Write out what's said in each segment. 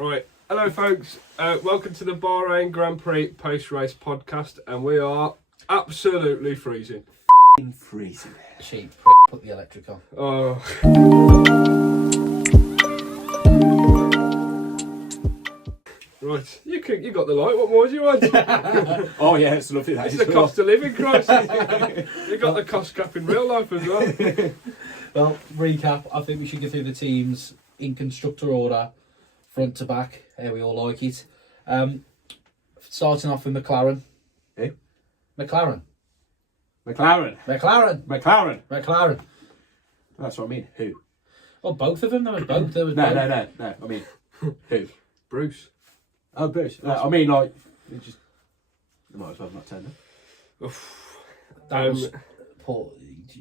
Right, hello folks, welcome to the Bahrain Grand Prix post-race podcast, and we are absolutely freezing. Freezing. Cheap put the electric on. Oh. Right, you got the light, what more do you want? Oh yeah, it's lovely. It's the cost of living crisis. You got the cost cap in real life as well. Well, recap, I think we should go through the teams in constructor order, front to back, how we all like it. Starting off with McLaren. Who? McLaren. McLaren. That's what I mean. Who? Well, both of them. There was both. No. I mean, who? Bruce. Oh, Bruce. I mean, like, you might as well not turn up. That was Paul.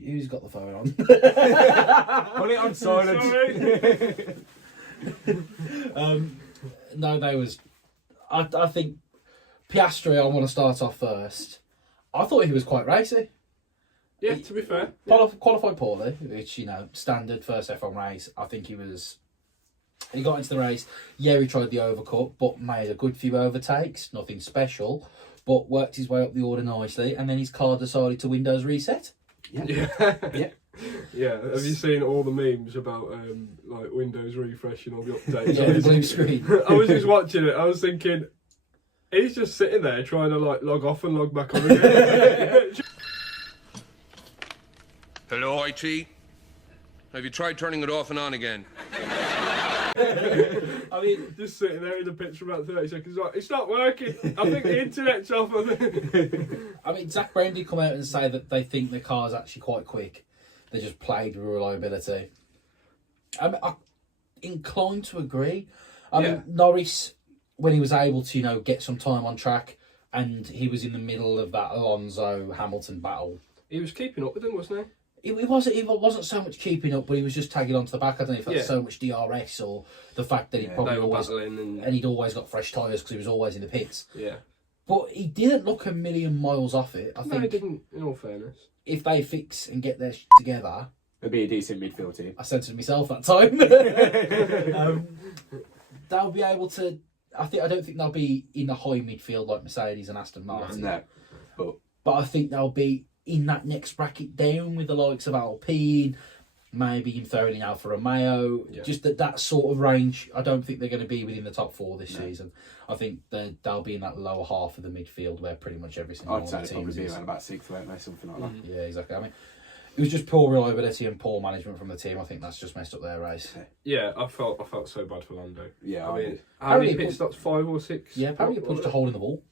Who's got the phone on? Put it on silent. No, they was. I think Piastri. I want to start off first. I thought he was quite racy. Yeah, to be fair. Qualified poorly, which, standard first F1 race. I think he got into the race. Yeah, he tried the overcut, but made a good few overtakes. Nothing special, but worked his way up the order nicely. And then his car decided to Windows reset. Yeah. Have you seen all the memes about like Windows refreshing all the updates? Yeah, the blue screen. I was just watching it. I was thinking, he's just sitting there trying to like log off and log back on again. Hello, IT. Have you tried turning it off and on again? I mean, just sitting there in the pits for about 30 seconds. Like, it's not working. I think the internet's off. I mean, Zach Brown did come out and say that they think the car's actually quite quick. They just played with reliability. I'm inclined to agree. I mean, Norris, when he was able to, get some time on track, and he was in the middle of that Alonso-Hamilton battle. He was keeping up with them, wasn't he? It wasn't so much keeping up, but he was just tagging onto the back. I don't know if that's so much DRS or the fact that he probably always and he'd always got fresh tyres because he was always in the pits. Yeah, but he didn't look a million miles off it. I think he didn't. In all fairness, if they fix and get their together, it'd be a decent midfield team. I said to myself that time. They'll be able to. I don't think they'll be in the high midfield like Mercedes and Aston Martin. No, but I think they'll be in that next bracket down with the likes of Alpine, maybe in throwing in Alfa Romeo, just that sort of range. I don't think they're going to be within the top four this season. I think they'll be in that lower half of the midfield where pretty much every single one of the teams probably be is. around about 6th, won't they? Something like that. Yeah, exactly. I mean, it was just poor reliability and poor management from the team. I think that's just messed up their race. Yeah, I felt so bad for Lando. Yeah, I mean, how many pit stops? 5 or 6? Yeah, apparently he punched a hole in the wall.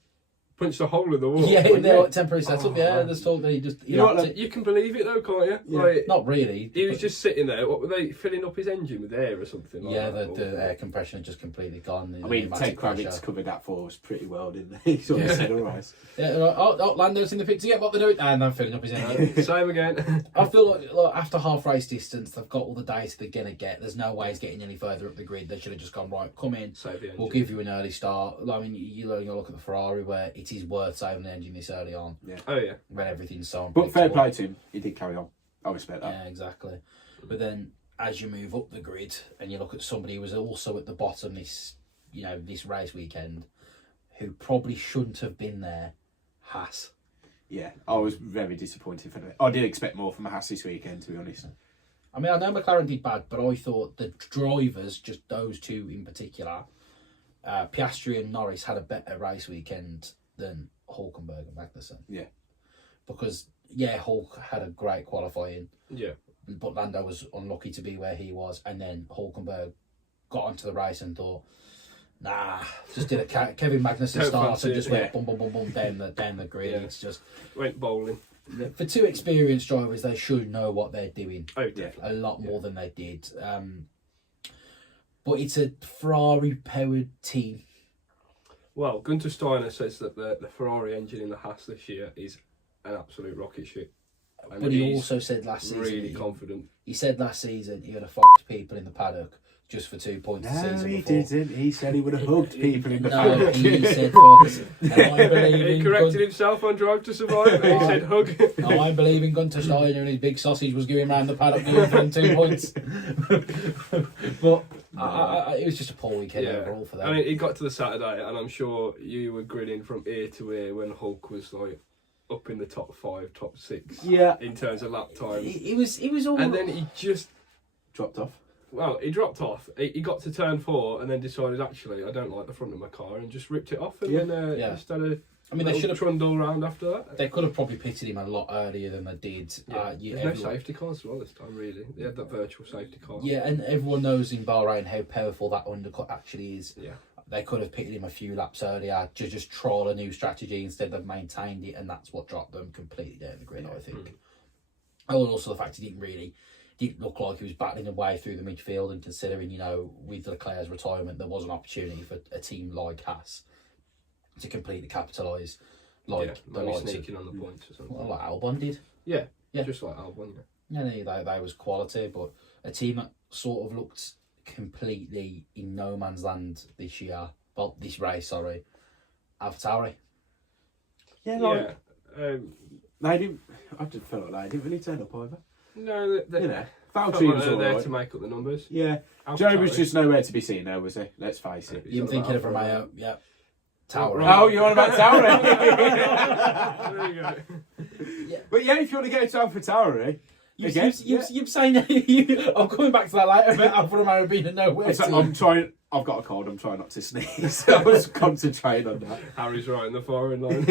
Punched a hole in the wall. Yeah, in their temporary setup. There's talk that he just. You can believe it though, can't you? Yeah. Like, not really. He was just sitting there. What were they filling up his engine with air or something? Like that, the air compression had just completely gone. I mean, Ted Kravitz covered that for us pretty well, didn't he? He sort of said, all right. Yeah, Lando's in the pit to get what they're doing, and I'm filling up his engine. Same again. I feel like after half race distance, they've got all the data they're gonna get. There's no way he's getting any further up the grid. They should have just gone right. Come in. We'll give you an early start. I mean, you look at the Ferrari where it is worth saving the engine this early on. Yeah. Oh yeah. When everything's so. But fair play to him. He did carry on. I respect that. Yeah, exactly. But then, as you move up the grid and you look at somebody who was also at the bottom this race weekend, who probably shouldn't have been there, Haas. Yeah, I was very disappointed for that. I did expect more from Haas this weekend, to be honest. I mean, I know McLaren did bad, but I thought the drivers, just those two in particular, Piastri and Norris had a better race weekend than Hulkenberg and Magnussen. Yeah. Because, Hulk had a great qualifying. Yeah. But Lando was unlucky to be where he was. And then Hulkenberg got onto the race and thought, nah, just did a Kevin Magnussen start and just went boom, boom, boom, boom down the grid. Yeah. It's just went bowling. For two experienced drivers, they should know what they're doing. Oh, definitely. A lot more than they did. But it's a Ferrari-powered team. Well, Gunter Steiner says that the Ferrari engine in the Haas this year is an absolute rocket ship. And but he also said last season... Really confident. He said last season he would have fucked people in the paddock just for 2 points a season he before. Didn't. He said he would have hugged people in the No, paddock. he said fuck. He corrected himself on Drive to Survive. He said hug. No, I believe in Gunter Steiner and his big sausage was going around the paddock doing for him 2 points. But It was just a poor weekend overall for them. I mean, it got to the Saturday, and I'm sure you were grinning from ear to ear when Hulk was like up in the top 5, top 6. Yeah. In terms of lap times. It was all. And then he just dropped off. Well, he dropped off. He got to turn 4 and then decided, actually, I don't like the front of my car, and just ripped it off. And then instead of, I mean, they should have trundled around after that. They could have probably pitted him a lot earlier than they did. There's no safety car as well this time, really. They had that virtual safety car. Yeah, and everyone knows in Bahrain how powerful that undercut actually is. Yeah. They could have pitted him a few laps earlier to just trial a new strategy instead of maintained it, and that's what dropped them completely down the grid, I think. And also the fact he didn't look like he was battling away through the midfield, and considering, you know, with Leclerc's retirement, there was an opportunity for a team like Haas to completely capitalise, like the likes sneaking on the points or something. Well, like Albon did. Yeah, just like Albon. Yeah, they was quality, but a team that sort of looked completely in no man's land this year. Well, this race, sorry. AlphaTauri. Yeah, they didn't. I just felt like they didn't really turn up either. No, Valtteri was all there right to make up the numbers. Yeah, Joe was just nowhere to be seen now, was he? Let's face it. You're thinking of Romeo, yeah. Tauri. Oh, you're on about Tauri. There you go. Yeah. But yeah, if you want to go to AlphaTauri, you're saying I'm coming back to that later about Alfa Romeo being a nowhere. I'm trying. I've got a cold. I'm trying not to sneeze. I was concentrating on that. Harry's right in the firing line.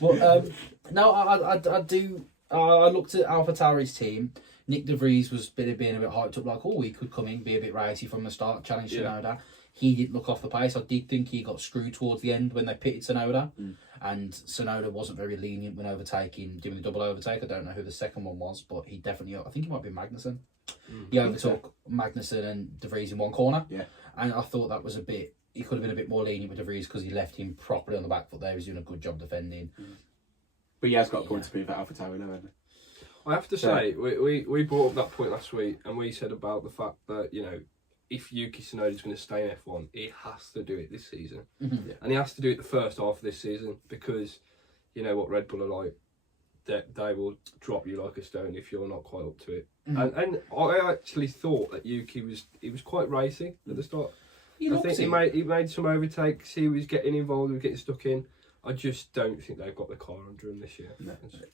Well, no, I do. I looked at AlphaTauri's team. Nick De Vries was being a bit hyped up, like, oh, he could come in, be a bit racy from the start, challenge Tsunoda. He didn't look off the pace. I did think he got screwed towards the end when they pitted Tsunoda, and Tsunoda wasn't very lenient when overtaking, doing the double overtake. I don't know who the second one was, but he definitely, I think it might be Magnussen. He overtook Magnussen and De Vries in one corner, and I thought that was a bit. He could have been a bit more lenient with De Vries because he left him properly on the back foot there. He was doing a good job defending. But he has got a point to prove at AlphaTauri now, hasn't he? I have to say, we brought up that point last week, and we said about the fact that, you know, if Yuki Tsunoda is going to stay in F1, he has to do it this season. And he has to do it the first half of this season, because you know what Red Bull are like. They will drop you like a stone if you're not quite up to it. And I actually thought that Yuki was quite racy at the start. I think he made some overtakes. He was getting involved, he was getting stuck in. I just don't think they've got the car under him this year.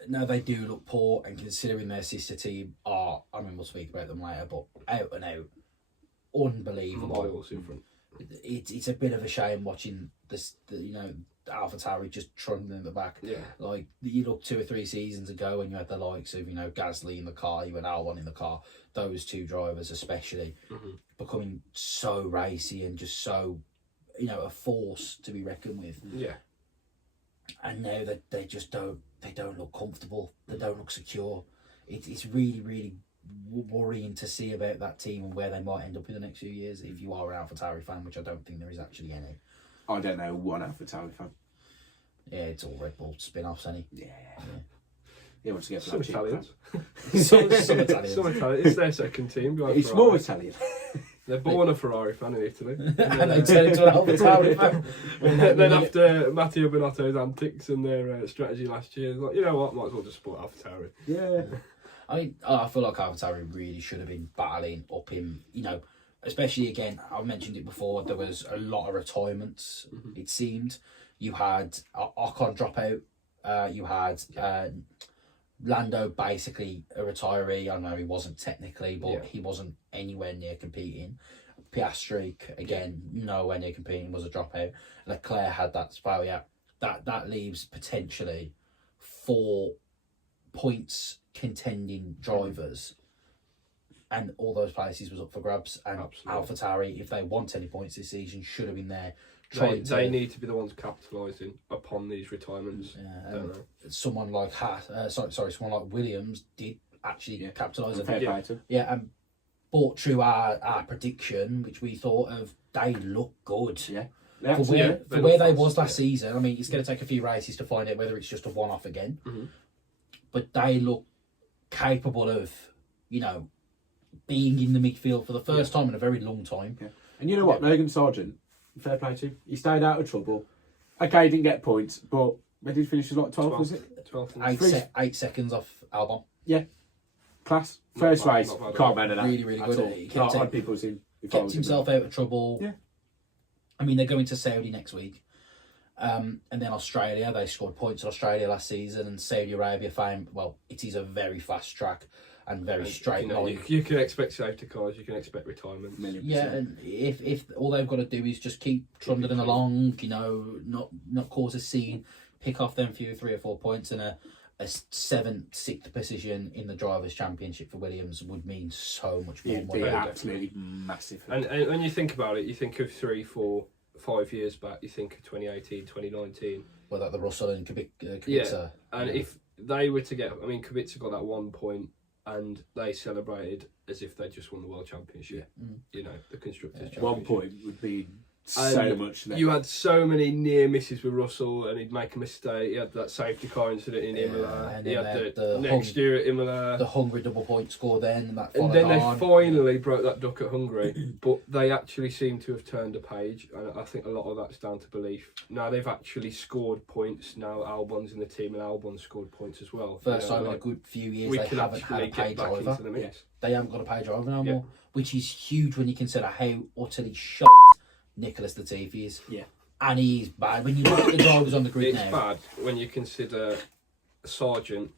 No, they do look poor, and considering their sister team are, I mean, we'll speak about them later, but out and out, unbelievable. Miles in front. It's a bit of a shame watching this, you know, AlphaTauri just trundling in the back. Yeah. Like, you look 2 or 3 seasons ago when you had the likes of, you know, Gasly in the car, you had Albon in the car, those two drivers especially, becoming so racy and just so, you know, a force to be reckoned with. Yeah. And now they just don't look comfortable. They don't look secure. It's really, really worrying to see about that team and where they might end up in the next few years if you are an AlphaTauri fan, which I don't think there is actually any. I don't know one AlphaTauri fan. Yeah, it's all Red Bull spin-offs, any. Yeah. He wants to get some Italians. Some Italians. Some Italians. It's their second team. It's more Italian. They're born a Ferrari fan in Italy. And they turn into an AlphaTauri fan. Then after Matteo Binotto's antics and their strategy last year, like, you know what, might as well just support AlphaTauri. Yeah. I feel like AlphaTauri really should have been battling up him, you know, especially again, I've mentioned it before, there was a lot of retirements, it seemed. You had Ocon drop out, you had Lando basically a retiree. I know he wasn't technically, but he wasn't anywhere near competing. Piastri, again, nowhere near competing, was a dropout. Leclerc had that failure. That leaves potentially 4 points contending drivers, and all those places was up for grabs. And AlphaTauri, if they want any points this season, should have been there. They need to be the ones capitalising upon these retirements. Someone like someone like Williams did actually capitalise on it. And bought through our prediction, which we thought of, they look good. Yeah. For where they was last season. I mean, it's going to take a few races to find out whether it's just a one-off again. But they look capable of, you know, being in the midfield for the first time in a very long time. Yeah. And you know what, Logan Sargent, fair play to him. He stayed out of trouble. Okay, he didn't get points, but where did he finish? Was like 12, was it? 12. 8 seconds off Albon. Yeah. Class. First race, can't remember that. Really, really good. A lot of people seen. kept himself out of trouble. Yeah. I mean, they're going to Saudi next week. And then Australia, they scored points in Australia last season, and Saudi Arabia found, well, it is a very fast track and very straight line. You can expect safety cars, you can expect retirements. Yeah, and if all they've got to do is just keep trundling along, not cause a scene, pick off them few 3 or 4 points, and a 7th, 6th position in the Drivers' Championship for Williams would mean so much more. It'd be absolutely massive. And when you think about it, you think of 3, 4, 5 years back, you think of 2018, 2019. Well, like the Russell and Kubica. Yeah, and if they were to get... I mean, Kubica got that 1 point, and they celebrated as if they just won the World Championship. Yeah. The Constructors' Championship. 1 point would be so much. You had so many near misses with Russell, and he'd make a mistake. He had that safety car incident in Imola. And he then had the next year at Imola. The Hungary double point score then. And then they finally broke that duck at Hungary. But they actually seem to have turned a page. And I think a lot of that's down to belief. Now they've actually scored points. Now Albon's in the team, and Albon's scored points as well. First time in a good few years they haven't had a paid driver. They haven't got a paid driver no more. Which is huge when you consider how utterly shite Nicholas Latifi is. Yeah. And he's bad. When you look at the drivers on the grid it's bad when you consider Sargent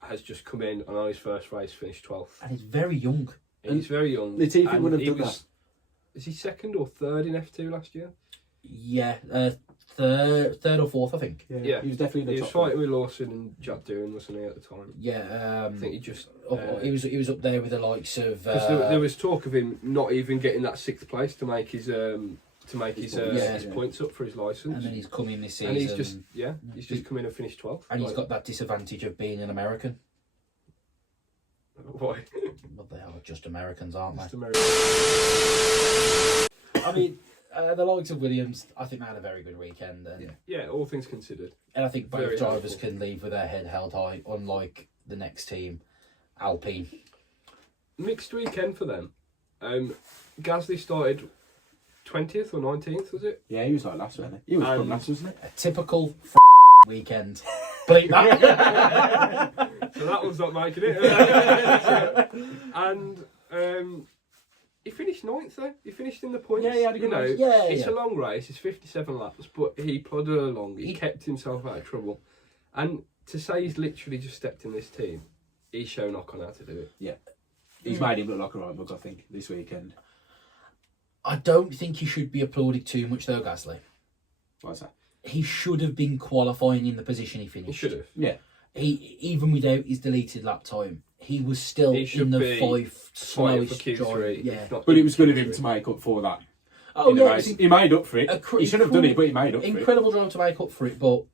has just come in and on his first race finished 12th. And he's very young. And he's very young. Latifi would have done that. Is he 2nd or 3rd in F2 last year? Yeah, third or 4th, I think. Yeah. He was definitely in the He top was fighting with Lawson and Jack Doohan, wasn't he, at the time? Yeah. I think he just... he was up there with the likes of... there was talk of him not even getting that 6th place to make his points up for his licence. And then he's come in this season. And he's just come in and finished 12th. And he's got that disadvantage of being an American. Why? Well, they are just Americans, aren't they? Just American. I mean, the likes of Williams, I think they had a very good weekend. And all things considered. And I think both Very drivers helpful. can leave with their head held high, unlike the next team, Alpine. Mixed weekend for them. Gasly started 20th or 19th, was it? Yeah, he was like last, wasn't he? He was from last, wasn't A typical weekend. Bleep that. So that one's not making it. And he finished 9th though. He finished in the points. Yeah, he had a good race. It's a long race. It's 57 laps, but he plodded along. He kept himself out of trouble. And to say he's literally just stepped in this team, he's shown Ocon how to do it. Yeah. He's made him look like a right mug, I think, this weekend. I don't think he should be applauded too much though, Gasly. What's that? He should have been qualifying in the position he finished. He should have. Yeah. He, even without his deleted lap time, he was still in the 5th slowest drive. Yeah. But it was good of him to make up for that. Oh, yeah. He made up for it. He should have done it, but he made up for it. Incredible drive to make up for it, but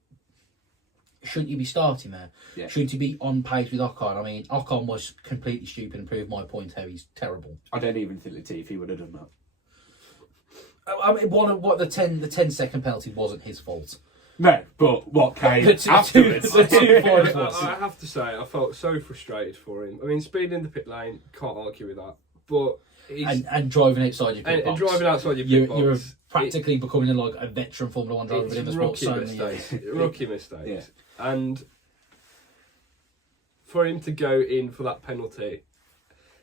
shouldn't he be starting there? Yeah. Shouldn't he be on pace with Ocon? I mean, Ocon was completely stupid and proved my point how he's terrible. I don't even think Latifi would have done that. I mean, the 10-second penalty wasn't his fault. No, but what came afterwards? I have to say, I felt so frustrated for him. I mean, speeding in the pit lane, can't argue with that. But and driving outside your pit box. And driving outside your pit box. You're practically becoming like a veteran Formula 1 driver within the sport. Rookie mistakes. Yeah. And for him to go in for that penalty,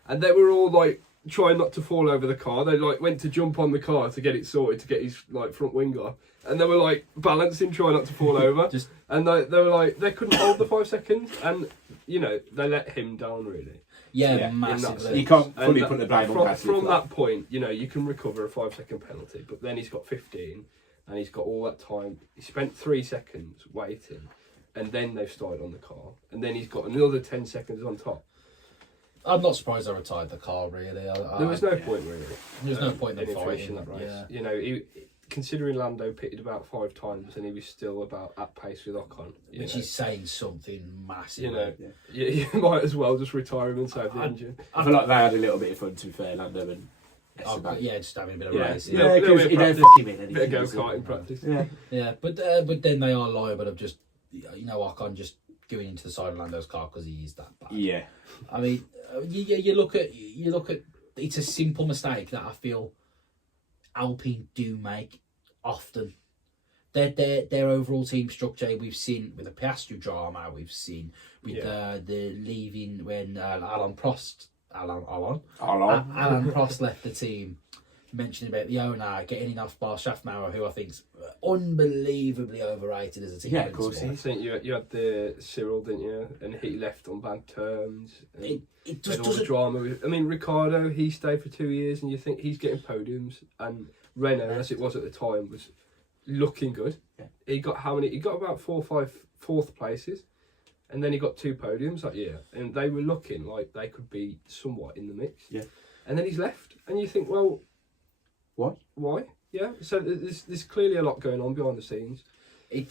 and they were all like trying not to fall over the car. They like went to jump on the car to get it sorted, to get his like front wing off, and they were like balancing, trying not to fall over. And they were like, they couldn't hold the 5 seconds, and they let him down really. Yeah, massively. You can't fully put the blame on Gasly. From that point, you can recover a 5-second penalty, but then he's got 15, and he's got all that time. He spent 3 seconds waiting, and then they've started on the car, and then he's got another 10 seconds on top. I'm not surprised they retired the car, really. There was no point, really. There's no point in finishing that race. Yeah. Considering Lando pitted about 5 times and he was still about at pace with Ocon. Which is saying something massive. You might as well just retire him and save the engine. I feel like they had a little bit of fun, to be fair, Lando and Esteban. Just having a bit of racing. Yeah, because he don't fuck him in anything. Bit of go-karting practice. Yeah, but then they are liable of just, Ocon just going into the side of Lando's car because he is that bad. Yeah. I mean, you look at it's a simple mistake that I feel Alpine do make often. Their overall team structure, we've seen with the Piastri drama, we've seen with the leaving when Alain Prost Alan Prost left the team, mentioning about the owner getting in off Bar Schaffnauer, who I think's unbelievably overrated as a team. Yeah, of course. I think you had the Cyril, didn't you? And he left on bad terms. It just all the doesn't. drama. I mean, Ricardo, he stayed for 2 years, and you think he's getting podiums, and Renault, as it was at the time, was looking good. Yeah. He got how many? He got about 4 or 5 fourth places, and then he got 2 podiums that year, and they were looking like they could be somewhat in the mix. Yeah. And then he's left, and you think, well, what? Why? Yeah. So there's clearly a lot going on behind the scenes. I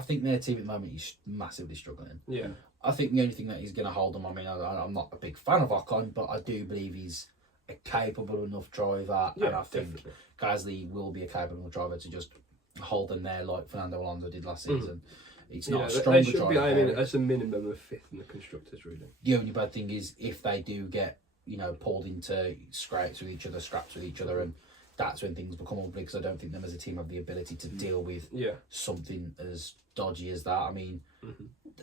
think their team at the moment is massively struggling. Yeah. I think the only thing that is going to hold them, I mean, I'm not a big fan of Ocon, but I do believe he's a capable enough driver, Yeah, and I think definitely. Gasly will be a capable enough driver to just hold them there like Fernando Alonso did last season. It's not a stronger they should driver. be aiming there. as a minimum of 5th in the constructors, really. The only bad thing is if they do get, pulled into scraps with each other, and that's when things become ugly, because I don't think them as a team have the ability to deal with something as dodgy as that. I mean,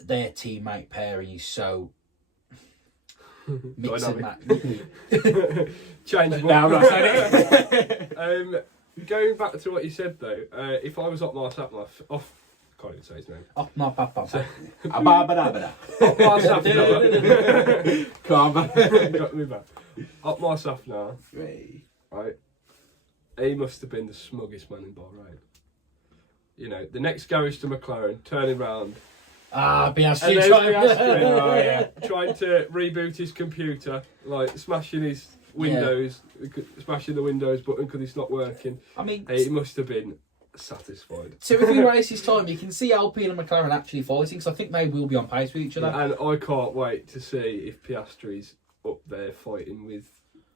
their teammate pairing is so mix and match. Change. No, I'm not saying it. Going back to what you said though, if I was Otmar Sapna, can't even say his name. Otmar Otmar Sapna. Come on. Got me back. Otmar Sapna, right? He must have been the smuggest man in Bahrain. The next garage to McLaren, turning round. Piastri Trying to reboot his computer, like smashing his windows, smashing the Windows button because it's not working. I mean, he must have been satisfied. So if he races time, you can see Alpine and McLaren actually fighting, because I think they will be on pace with each other. And I can't wait to see if Piastri's up there fighting with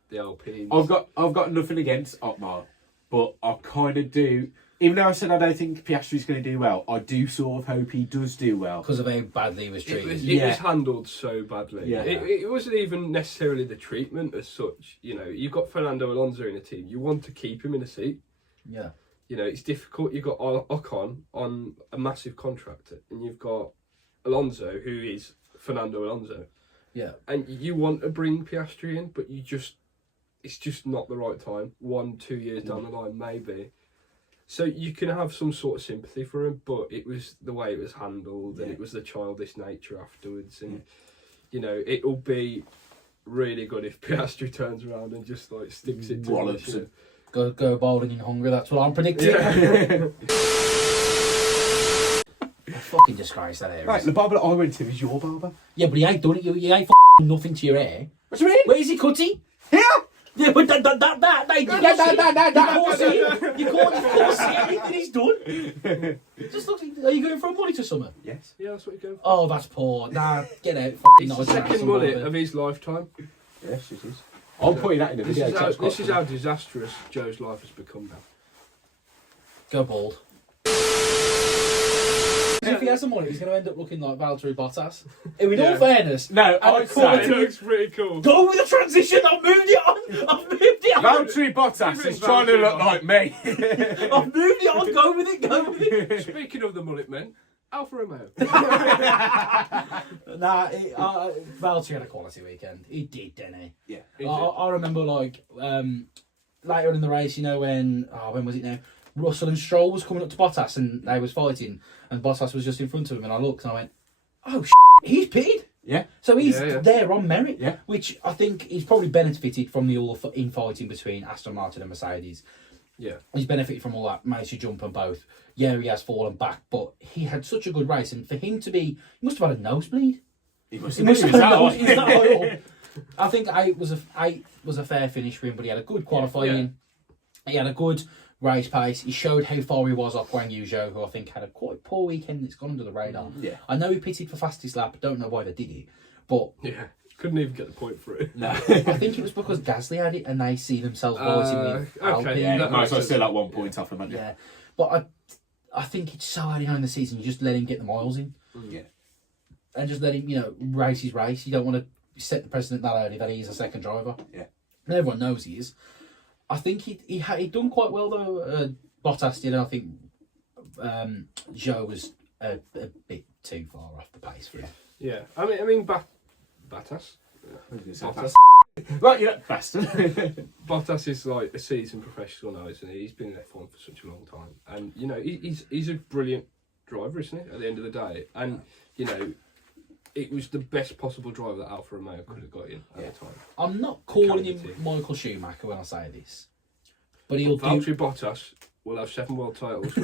the Alpines. I've got nothing against Otmar, but I kind of do. Even though I said I don't think Piastri's going to do well, I do sort of hope he does do well. Because of how badly he was treated. It was handled so badly. Yeah. It wasn't even necessarily the treatment as such. You've got Fernando Alonso in a team. You want to keep him in a seat. Yeah. It's difficult. You've got Ocon on a massive contract, and you've got Alonso, who is Fernando Alonso. Yeah. And you want to bring Piastri in, but it's just not the right time. 1-2 years down the line, maybe. So you can have some sort of sympathy for him, but it was the way it was handled, and it was the childish nature afterwards. And, it'll be really good if Piastri turns around and just sticks it to him. Go bowling in Hungary, that's what I'm predicting. Yeah. Fucking disgrace that area. Right, the barber that I went to is your barber. Yeah, but he ain't done it. He ain't nothing to your hair. What do you mean? Where is he cutting? Here! Yeah, but you can't see anything he's done. It just looks like, are you going for a mullet or something? Yes. Yeah, that's what you're going for. Oh, that's poor. Nah, get out. Fucking It's the second mullet of his lifetime. Yes, it is. I'll put that in the video. This is how disastrous Joe's life has become now. Go bald. If he has a mullet, he's going to end up looking like Valtteri Bottas. In all fairness, no, I'd say It looks pretty cool. go with the transition. I've moved it on. Valtteri Bottas is trying to look like me. I've moved it on. Go with it. Speaking of the mullet men, Alfa Romeo. Valtteri had a quality weekend. He did, didn't he? Yeah. I remember later in the race, when was it now? Russell and Stroll was coming up to Bottas and they was fighting, and Bottas was just in front of him, and I looked and I went, oh he's pitted. Yeah. So he's there on merit. Yeah. Which I think he's probably benefited from the all infighting between Aston Martin and Mercedes. Yeah. He's benefited from all that, managed to jump on both. Yeah, he has fallen back, but he had such a good race, and for him to be, he must have had a nosebleed. He must have had a nosebleed. I think 8 was a fair finish for him, but he had a good qualifying. Yeah. He had a good race pace. He showed how far he was off Guan Yu Zhou, who I think had a quite poor weekend that's gone under the radar. Yeah. I know he pitted for fastest lap. Don't know why they did it, but yeah, couldn't even get the point for it. No. I think it was because Gasly had it and they see themselves fighting with Alpine. Yeah, that might as well makes still sense. at 1 point off him, hadn't you? Yeah, but I think it's so early on in the season. You just let him get the miles in. Yeah. And just let him, race his race. You don't want to set the precedent that early that he's a second driver. Yeah. And everyone knows he is. I think he'd done quite well though. Bottas did. I think Zhou was a bit too far off the pace for him. Yeah, I mean, back Bottas. I was gonna say Bottas. Right, yeah, bastard. Bottas is like a seasoned professional now, isn't he? He's been in F1 for such a long time, and you know he's a brilliant driver, isn't he? At the end of the day, and you know it was the best possible driver that Alfa Romeo could have got in at the time. I'm not calling him Michael Schumacher when I say this, but he'll do. Valtteri Bottas will have 7 world titles.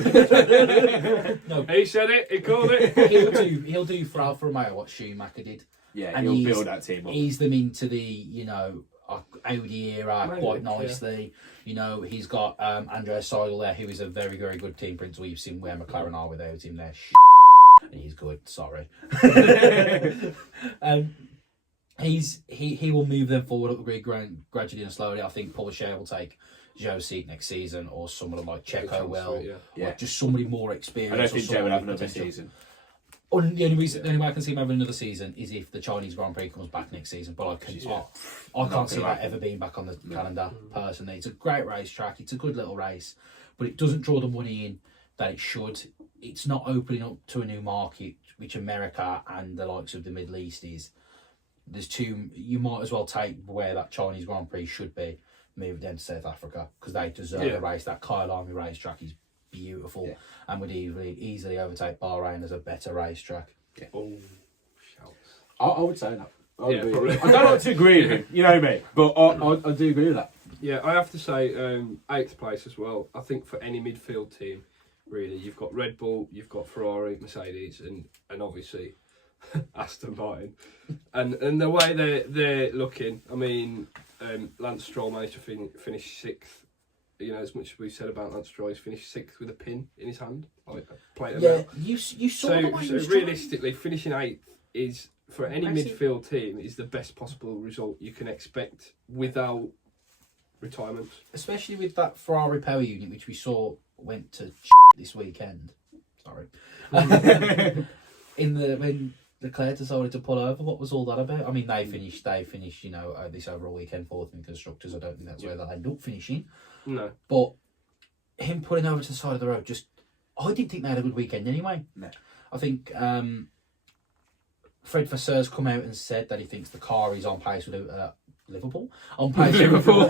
No, He said it. He called it. he'll do for Alfa Romeo what Schumacher did. Yeah, And he'll build that team up. Ease them into the Audi era Maybe, quite nicely. You know, he's got Andrea Seidel there, who is a very, very good team principal. You've seen where McLaren are without him there. And he's good, sorry. He will move them forward up the grid gradually and slowly. I think Paul Shea will take Joe's seat next season, or someone like Checo will. Yeah. Just somebody more experienced. I don't think Joe will have another potential. season. The only way I can see him having another season is if the Chinese Grand Prix comes back next season. But I can't see that ever being back on the calendar personally. It's a great racetrack. It's a good little race, but it doesn't draw the money in that it should. It's not opening up to a new market, which America and the likes of the Middle East is. There's two. You might as well take where that Chinese Grand Prix should be, move it down to South Africa, because they deserve a race. That Kyle Army racetrack is beautiful and would easily overtake Bahrain as a better racetrack. Yeah. Oh, shouts. I would say that. Probably. I don't like to agree with him, you know me, but I do agree with that. Yeah, I have to say 8th place as well. I think for any midfield team, really, you've got Red Bull, you've got Ferrari, Mercedes, and obviously Aston Martin, and the way they're looking. I mean, Lance Stroll managed to finish 6th. You know, as much as we've said about Lance Stroll, he's finished 6th with a pin in his hand. You saw the way he was realistically, finishing 8th is, for any midfield team, is the best possible result you can expect without retirement. Especially with that Ferrari power unit, which we saw went to this weekend. Sorry. When Leclerc decided to pull over, what was all that about? I mean, they finished, you know, this overall weekend 4th in constructors. I don't think that's where they'll end up finishing. No. But him pulling over to the side of the road, I didn't think they had a good weekend anyway. No. I think Fred Vasseur's come out and said that he thinks the car is on pace with Liverpool. On pace with Liverpool.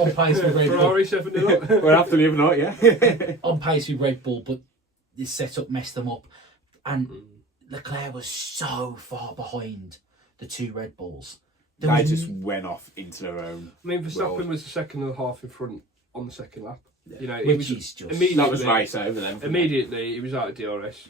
On pace with Red Bull. Ferrari 7-0. We're after the other night, yeah. On pace with Red Bull, but this setup messed them up. And Leclerc was so far behind the 2 Red Bulls. They just went off into their own. I mean, Verstappen was the 2.5 in front on the 2nd lap. Yeah. You know, Which is just... That was race over them. Immediately, he was out of DRS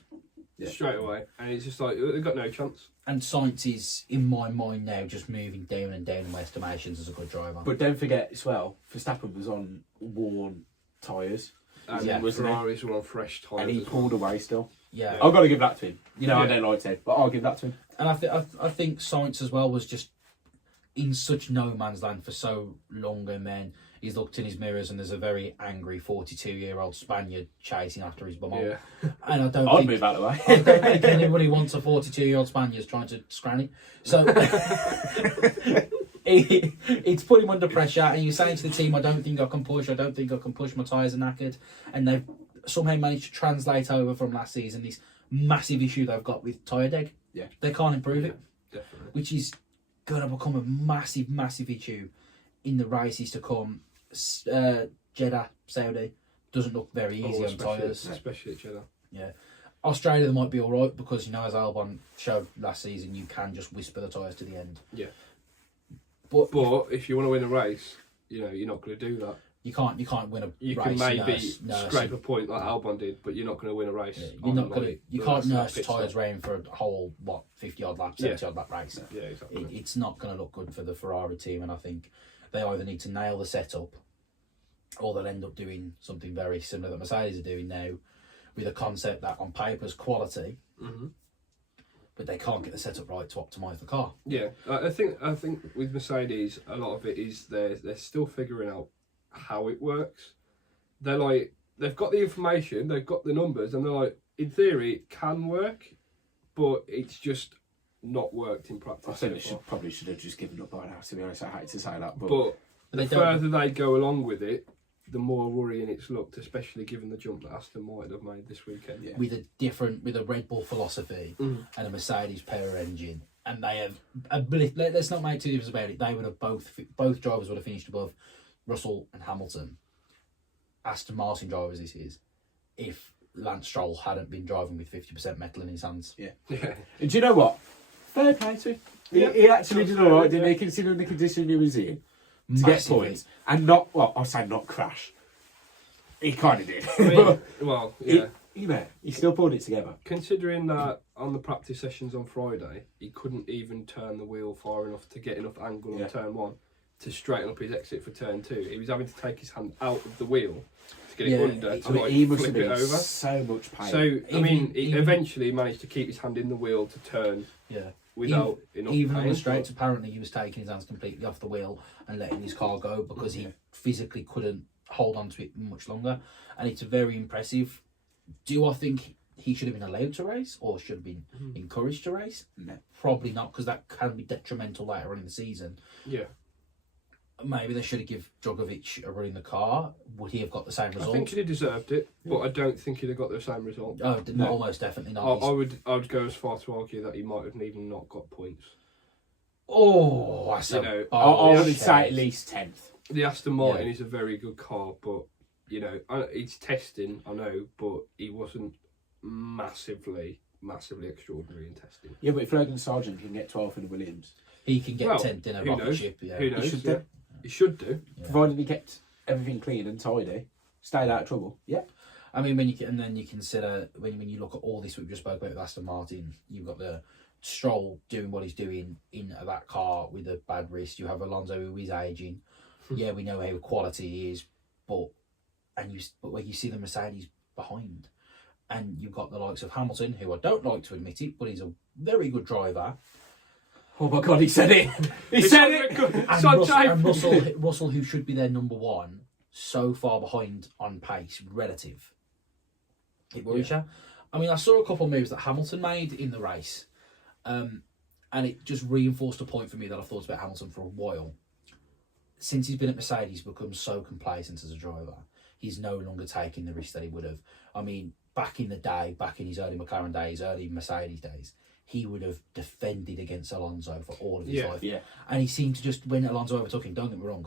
straight away, and it's just like they've got no chance. And Sainz is, in my mind now, just moving down and down in my estimations as a good driver. But don't forget as well, Verstappen was on worn tyres. And Ferraris were on fresh tyres. And he pulled away still. Yeah. I've got to give that to him. You know, I don't like Ted, but I'll give that to him. And I think Sainz as well was just in such no man's land for so long, and then he's looked in his mirrors and there's a very angry 42-year-old Spaniard chasing after his bum. Yeah. And I'd move out of the way. I don't think anybody wants a 42-year-old Spaniard trying to scran it. So it's put him under pressure, and you're saying to the team, I don't think I can push, my tyres are knackered. And they've somehow managed to translate over from last season this massive issue they've got with tyre deg. Yeah. They can't improve it. Definitely. Which is going to become a massive, massive issue in the races to come. Jeddah, Saudi, doesn't look very easy on tyres. Especially at Jeddah. Yeah. Australia, they might be all right because, you know, as Albon showed last season, you can just whisper the tyres to the end. Yeah. But if you want to win a race, you know, you're not going to do that. You can't win a race. You can maybe scrape a point like Albon did, but you're not going to win a race. Yeah, you're not going to. You can't nurse tyres round for a whole 50-odd lap, 70-odd lap race. Yeah, exactly. It's not going to look good for the Ferrari team, and I think they either need to nail the setup, or they'll end up doing something very similar that Mercedes are doing now, with a concept that on paper is quality, but they can't get the setup right to optimise the car. Yeah, I think with Mercedes, a lot of it is they're still figuring out how it works. They're like, they've got the information, they've got the numbers, and they're like, in theory it can work, but it's just not worked in practice. I think they probably should have just given up by now, to be honest. I hate to say that, but the further they go along with it, the more worrying it's looked, especially given the jump that Aston Martin have made this weekend. With a Red Bull philosophy and a Mercedes power engine, and they have. Let's not make too difference about it. They would have both drivers would have finished above Russell and Hamilton. Aston Martin drivers, this is, if Lance Stroll hadn't been driving with 50% metal in his hands. Yeah. And do you know what? Fair play to him. He actually did all right, didn't he? Considering the condition he was in, to get points and not. Well, I'll say not crash. He kind of did. I mean, well, yeah. He still pulled it together. Considering that on the practice sessions on Friday, he couldn't even turn the wheel far enough to get enough angle on turn 1 to straighten up his exit for turn 2. He was having to take his hand out of the wheel to get it under to he must flip have it been over. So much pain. So he eventually managed to keep his hand in the wheel to turn. Yeah. Without enough even pain, on the straights, apparently he was taking his hands completely off the wheel and letting his car go because he physically couldn't hold on to it much longer. And it's very impressive. Do I think he should have been allowed to race or should have been encouraged to race? No. Probably not, because that can be detrimental later on in the season. Yeah. Maybe they should have given Drogovic a run in the car. Would he have got the same result? I think he'd have deserved it, but I don't think he'd have got the same result. Oh, no. Almost definitely not. I would go as far to argue that he might have even not got points. Oh, I said, I would say at least 10th. The Aston Martin is a very good car, but it's testing, I know, but he wasn't massively extraordinary in testing. Yeah, but if Logan Sargent can get 12th in the Williams, he can get 10th in a rocket ship. Yeah. Who knows? He should do. Yeah. Provided he kept everything clean and tidy, stayed out of trouble. Yeah. I mean, when you consider when you look at all this we've just spoke about with Aston Martin, you've got the Stroll doing what he's doing in that car with a bad wrist. You have Alonso who is aging. Yeah, we know how quality he is, but where you see the Mercedes behind, and you've got the likes of Hamilton, who I don't like to admit it, but he's a very good driver. Oh my God, he said it! He said it! And Russell, who should be their number 1, so far behind on pace, relative. It worries you. I mean, I saw a couple of moves that Hamilton made in the race, and it just reinforced a point for me that I've thought about Hamilton for a while. Since he's been at Mercedes, he's become so complacent as a driver. He's no longer taking the risk that he would have. I mean, back in the day, back in his early McLaren days, early Mercedes days, he would have defended against Alonso for all of his life. Yeah. And he seemed to just, when Alonso overtook him, don't get me wrong,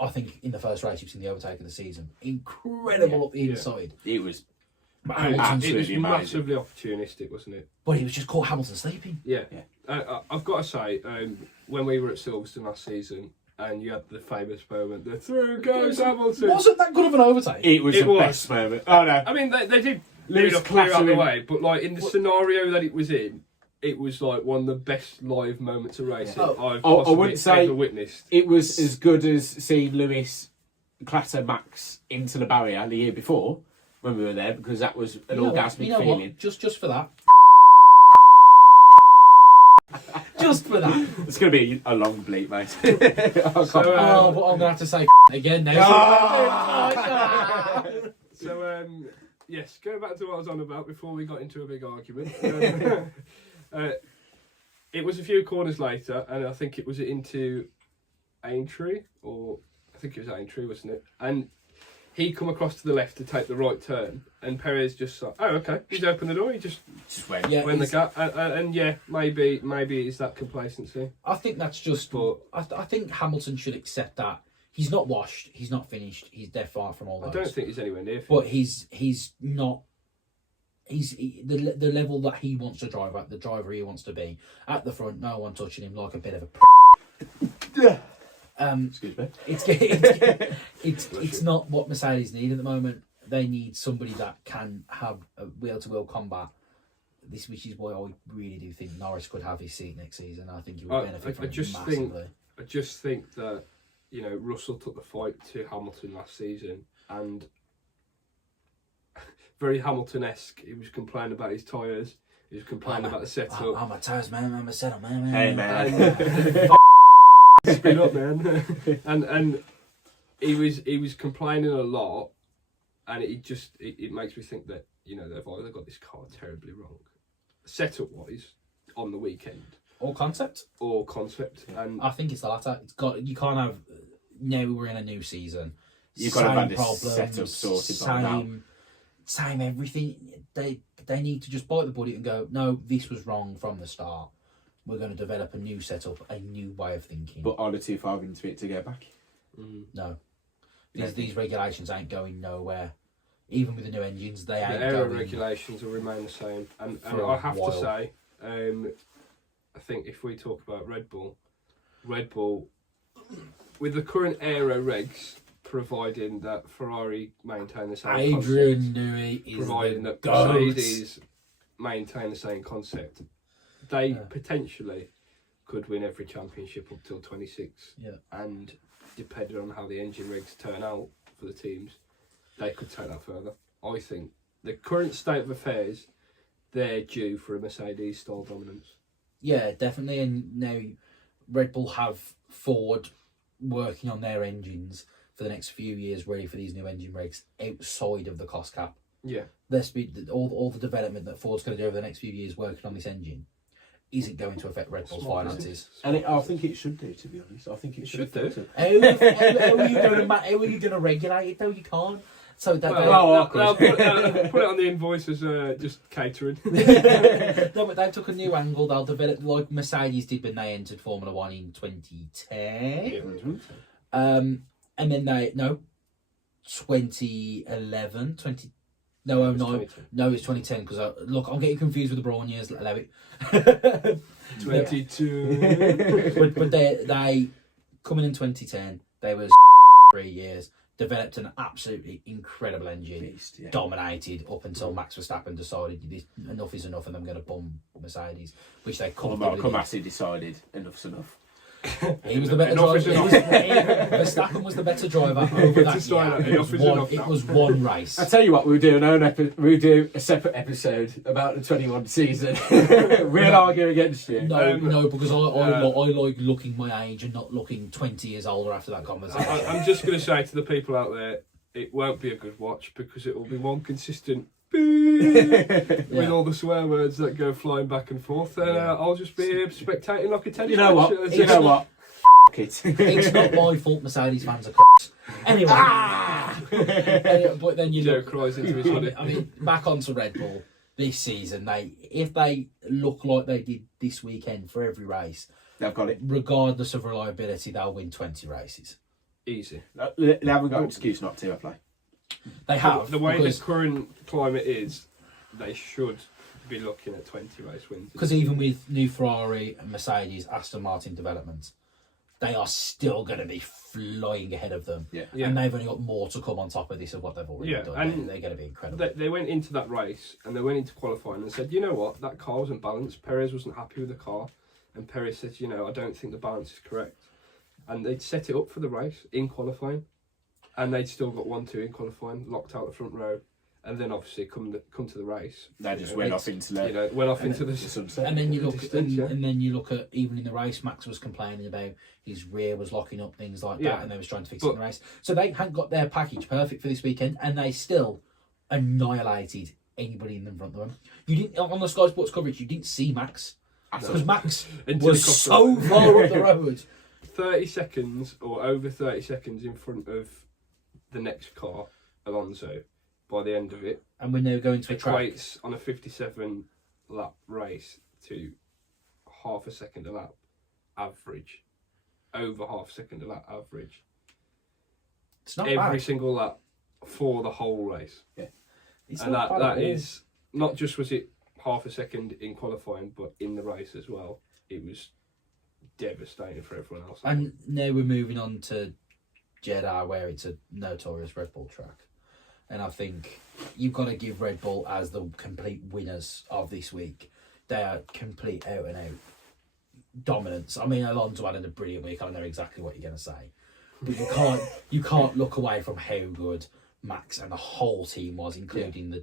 I think in the first race you've seen the overtake of the season. Incredible up the inside. It was absolutely massively opportunistic, wasn't it? But he was just caught Hamilton sleeping. Yeah. I've got to say, when we were at Silverstone last season, and you had the famous moment, the through goes Hamilton. Wasn't that good of an overtake? It was the best moment. Oh no! I mean, they did clear out of the way, but like in the scenario that it was in, it was like one of the best live moments of racing I've possibly ever witnessed. It was as good as seeing Lewis clatter Max into the barrier the year before when we were there, because that was an orgasmic feeling. What? Just for that. Just for that. It's going to be a long bleep, mate. But I'm going to have to say again now. So, yes, going back to what I was on about before we got into a big argument. It was a few corners later, and I think it was into Aintree, or I think it was Aintree, wasn't it? And he come across to the left to take the right turn, and Perez just like, oh, okay, he's opened the door, he just went the gap. And yeah, maybe it's that complacency. I think that's just, but I think Hamilton should accept that. He's not washed, he's not finished, he's dead far from all those. I don't think he's anywhere near finished. But he's not, the level that he wants to drive at, the driver he wants to be, at the front, no one touching him like a bit of a excuse me. It's not what Mercedes need at the moment. They need somebody that can have a wheel-to-wheel combat. Which is why I really do think Norris could have his seat next season. I think he would benefit from it massively. I just think that, Russell took the fight to Hamilton last season, and very Hamilton-esque. He was complaining about his tyres. He was complaining about the setup. I'm a tyres man. I'm a setup man. Hey man. Speed up, man. and he was complaining a lot, and it makes me think that they've either got this car terribly wrong, setup wise, on the weekend, or concept, and I think it's the latter. You can't have, now we're in a new season. You've got to have this setup sorted. Same everything. They need to just bite the bullet and go, no, this was wrong from the start. we're going to develop a new setup, a new way of thinking. But are the too far into it to go back? No. These regulations ain't going nowhere. Even with the new engines, they ain't The aero going... regulations will remain the same. And For I a have while. to say, I think if we talk about Red Bull, with the current aero regs, providing that Ferrari maintain the same Adrian Newey is providing the that goat. Mercedes maintain the same concept, they potentially could win every championship up till 26. Yeah. And depending on how the engine rigs turn out for the teams, they could take that further. I think the current state of affairs, they're due for a Mercedes style dominance. Yeah, definitely. And now Red Bull have Ford working on their engines for the next few years, ready for these new engine regs outside of the cost cap. Yeah. All the development that Ford's going to do over the next few years working on this engine isn't going to affect Red Bull's finances. And I think it should do, to be honest. I think it should do. How are you going to regulate it though? You can't. So that They'll put it on the invoice as just catering. no, but they took a new angle. They'll develop like Mercedes did when they entered Formula One in 2010. And then 2011, 20. No, it's 2010 because look, I'm getting confused with the Braun years. Allow it. 22. but they coming in 2010. They was 3 years. Developed an absolutely incredible engine, Beast, yeah. Dominated up until Max Verstappen decided enough is enough and I'm going to bum Mercedes, which they Well, comfortably did. Massey decided enough's enough. He was the better driver. Verstappen was the better driver over that year. It was one race. I tell you what, we'll do a separate episode about the 21 season. We'll argue against you. No, because I like looking my age and not looking 20 years older after that conversation. I'm just going to say to the people out there, it won't be a good watch because it will be one consistent with all the swear words that go flying back and forth. I'll just be here spectating like a tennis You know what? match. You know what? It. It's not my fault Mercedes fans are c***s. Anyway. But then Joe cries into his hoodie. I mean, back onto Red Bull this season. If they look like they did this weekend for every race, They've got it. regardless of reliability, they'll win 20 races. Easy. They haven't got an excuse not to, have they? They have. The way the current climate is, they should be looking at 20 race wins. Because even with new Ferrari, Mercedes, Aston Martin developments, they are still going to be flying ahead of them. Yeah. And they've only got more to come on top of this of what they've already done. And they're going to be incredible. They went into that race and they went into qualifying and said, you know what, that car wasn't balanced. Perez wasn't happy with the car. And Perez said, I don't think the balance is correct. And they'd set it up for the race in qualifying. And they'd still got 1-2 in qualifying, locked out the front row. And then obviously come to the race. They just went off into the sunset. And then you look at even in the race, Max was complaining about his rear was locking up, things like that, and they was trying to fix it in the race. So they hadn't got their package perfect for this weekend, and they still annihilated anybody in front of them. You didn't on the Sky Sports coverage. You didn't see Max because Max was so far up the road. 30 seconds or over 30 seconds in front of the next car, Alonso. By the end of it, and when they were going to a track, equates on a 57 lap race to half a second a lap average, over half a second a lap average. It's not every bad. single lap for the whole race. Yeah, it's and not bad that is not just was it half a second in qualifying, but in the race as well. It was devastating for everyone else. And now we're moving on to Jeddah, where it's a notorious Red Bull track. And I think you've got to give Red Bull as the complete winners of this week. They are complete out and out dominance. I mean, Alonso had a brilliant week. I know exactly what you're going to say, but you can't look away from how good Max and the whole team was, including the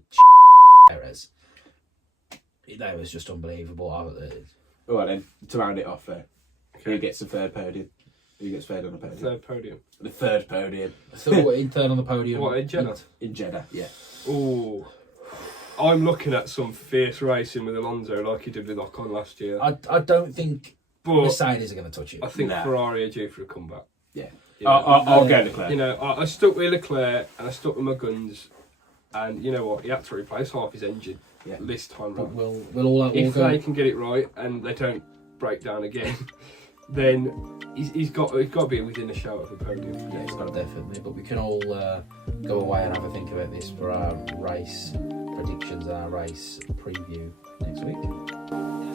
Perez. That was just unbelievable. Well then, to round it off, who gets the third podium? Who gets third on the podium? Third podium. The third podium. So in third on the podium. What, in Jeddah? In Jeddah, yeah. Oh, I'm looking at some fierce racing with Alonso like he did with Ocon last year. I don't think Mercedes are going to touch it. I think Ferrari are due for a comeback. Yeah. I'll go Leclerc. I stuck with Leclerc and I stuck with my guns. And you know what? He had to replace half his engine this time round. We'll all if go. they can get it right and they don't break down again, then he's got to be within a shout of a podium. Yeah, he's got to definitely. But we can all go away and have a think about this for our race predictions and our race preview next week.